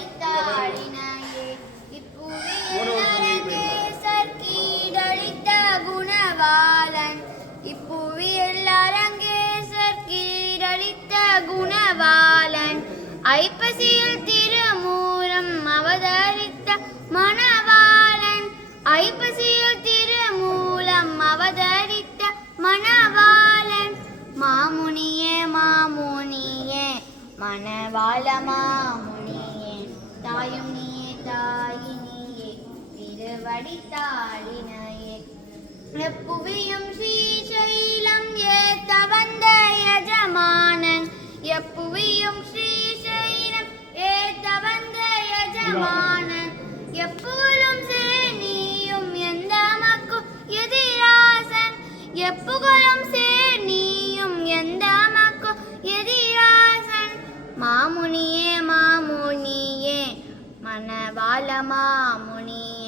திருவடித்தாளினையே இப்புவியல்லரங்கேசர்க்கீடளித்த குணவாளன் இப்புவியல்லரங்கேசர்க்கீடளித்த குணவாளன் ஐப்பசியில் திருமூலம் அவதரித்த மணவாளன் ஐப்பசியில் திருமூலம் அவதரித்த மணவாளன் மாமுனியே மாமுனியே மணவாள மாமுனியே தாயும் நீயே தாயினியே திருவடித்தாளினையே எப்புவியும் ஸ்ரீசைலம் ஏத்த வந்த யஜமானன் எப்புவியும் ஸ்ரீசைலம் ஏத்த வந்த யஜமானன் எப்புகழும் சேனியும் எந்த மக்கும் எதிராசன் எப்புகழும் சேனியும் எந்த மக்கும் எதிராசன் மாமுனியே மாமுனியே மணவாள மாமுனியே